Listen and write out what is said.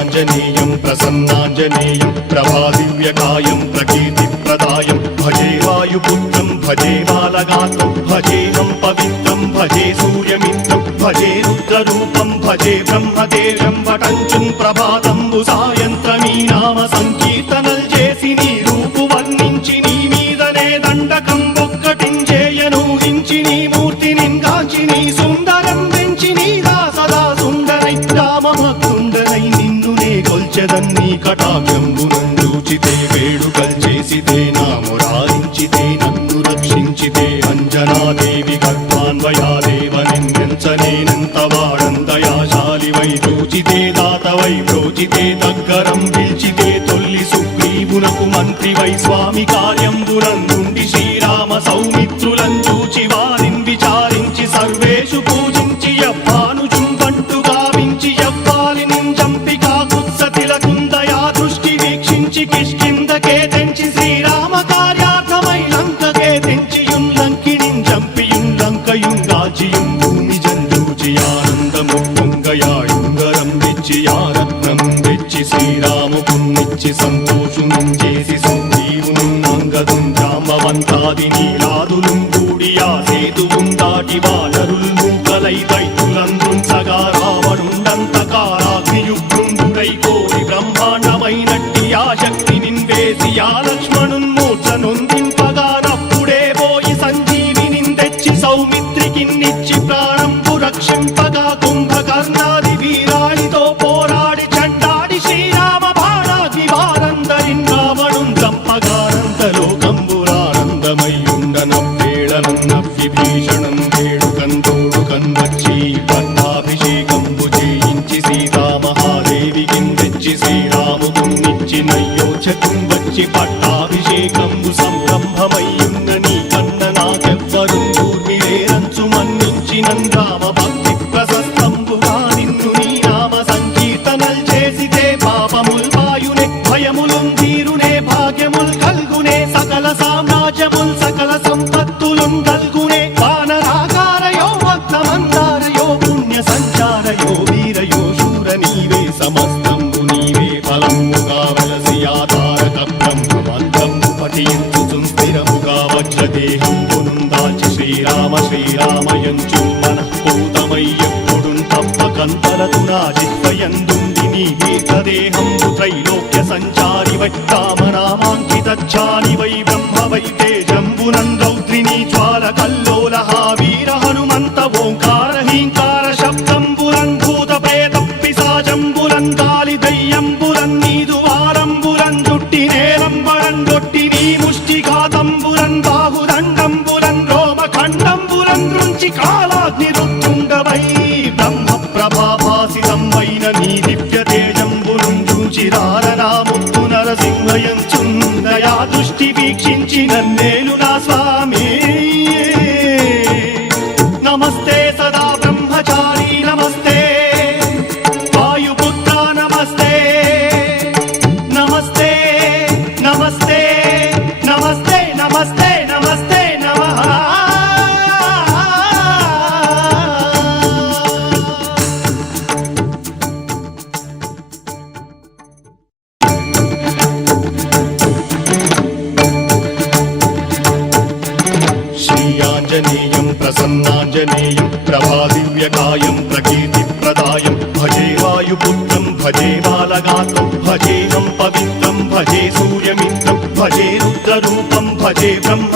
श्रीयाञ्जनेयं प्रसन्नाञ्जनेयं प्रभादिव्यकायं प्रकीर्तिप्रदायं भजे वायुपुत्रं भजे बालगात्रं भजेऽहं पवित्रं भजे सूर्यमित्रं भजे रुद्ररूपं भजे ब्रह्मदेव्यं वटञ्चुं ప్రభాతంబు సాయంత్రమీ నామ సంకీర్తనల్ చేసి నీ రూపు వర్ణించి నీ మీదనే దండకం ఒక్కటించేయను హించి నీ మూర్తిని గాంచి నీ సుందరం వెంచి నీ దాసదా సుందరై రామభక్తుండనై నిన్ను నే కొల్చెదన్ని కటాక్షంబునందూచితే వేడుకల్ చేసితే నా మురారించితే నన్ను రక్షించితే అంజనాదేవి గర్భాన్వయాదేవనెంచనేనంత వాడంతయాశాలివై చూచితే దాతవై ప్రోచితే దగ్గరం పిలిచితే తొల్లి సుగ్రీవునకు మంత్రివై స్వామి కార్యంబునందుండి శ్రీరామ సౌమిత్రులను చూచి వారిని విచారించి సర్వేషు పూజించి యవ్వానుజుంబంటు గావించి యవ్వాలిని చంపి కాకుత్సతిలకుందయా దృష్టి వీక్షించి కిష్కిందకే తెంచి శ్రీరామ కార్యార్థమై లంకకే తెంచియున్ లంకిణిం చంపియున్ లంకయున్ రాజియున్ భూమి జంజూచి ఆనందముంగయాయుంగరం తెచ్చి ఆరత్నం తెచ్చి శ్రీరాముకున్నిచ్చి సంతోషును చేసి సంజీవును అంగదుం జాంబవంతాది నీలాదులుం కూడి ఆ సేతువుం దాటి వానరుల్ మూకలై దైత్యులందుంచగా రావణుండంతకారాగ్నియుగ్రుండుడై కోరి బ్రహ్మాండమైనట్టి ఆ శక్తిని వేసి ఆ లక్ష్మణున్ మూర్ఛనొందింపగా నప్పుడే పోయి సంజీవిని తెచ్చి సౌమిత్రికిన్నిచ్చి ప్రాణంబు రక్షింపగా కుంభకర్ణాది వీరాళితో పోరాడి చండాడి శ్రీరామ బాణాగ్ని వారందరిన్ రావణుం చంపగానంతలోకంబురానందమయ్యుండనవ్వేళనవ్వి భీషణం వేడుకంతోడుకన్ వచ్చి పట్టాభిషేకంబు చేయించి సీతామహాదేవికిన్ తెచ్చి శ్రీరాముకున్నిచ్చి నయ్యోచకున్ వచ్చి పట్టాభిషేకంబు సంరంభమయ్యున్న నీ కన్న నాకెవ్వరు దూర్మిలేరంచు మన్నించినన్ రామ భక్తి ప్రశస్తంబుగా నిన్ను నీ నామ సంకీర్తనల్ చేసితే పాపముల్ పాయునే భయములున్ తీరునే భాగ్యముల్ కల్గునే సకల సామ్రాజ్యముల్ సకల సంపత్తులున్ కల్గునే వానరాకారయో భక్తమందారయో పుణ్య సంచారయో వీరయో శూర నీవే సమస్తంబు నీవే ఫలముగా వలసి ఆధారక బ్రహ్మమంత్రంబు పఠించుచుం స్థిరముగా వజ్రదేహంబునుం దాచి శ్రీరామ శ్రీరామయంచు మనఃపూతమై ఎప్పుడున్ తప్పకంతలతు నా జిహ్వయందుండి నీ దీర్ఘదేహంబు త్రైలోక్య సంచారివై రామనామాంకితచ్చానివై బ్రహ్మవై తేజంబునం రౌద్రిణీ జ్వాల కల్లోలహ వీర హనుమంత ఓంకార హీంకార శబ్దంబురన్ భూత ప్రేత పిశాచంబురన్ గాలి దయ్యంబురన్ నీదు వారంబురన్ జుట్టి నేరంబరన్ గొట్టి నీ ముష్టిఘాతంబురన్ బాహుదండంబురన్ రోమఖండంబురన్ దృంచి కాలాగ్ని రుత్తుండవై బ్రహ్మ ప్రభాభాసితం వైన నీ దివ్య తేజంబురున్ చూచి రారనాముత్తు నరసింహయంచుందయా దృష్టి వీక్షించి నన్నేలు నా స్వామి నమస్తే సదా బ్రహ్మచారి నమస్తే వాయుపుత్ర నమస్తే నమస్తే నమస్తే నమస్తే నమస్తే నమస్తే నమః श्रीयाञ्जनेयं प्रसन्नाञ्जनेयं प्रभादिव्यकायं प्रकीर्तिप्रदायं भजे वायुपुत्रं भजे बालगात्रं भजेऽहं पवित्रं भजे सूर्यमित्रं भजे रुद्ररूपं भजे ब्रह्म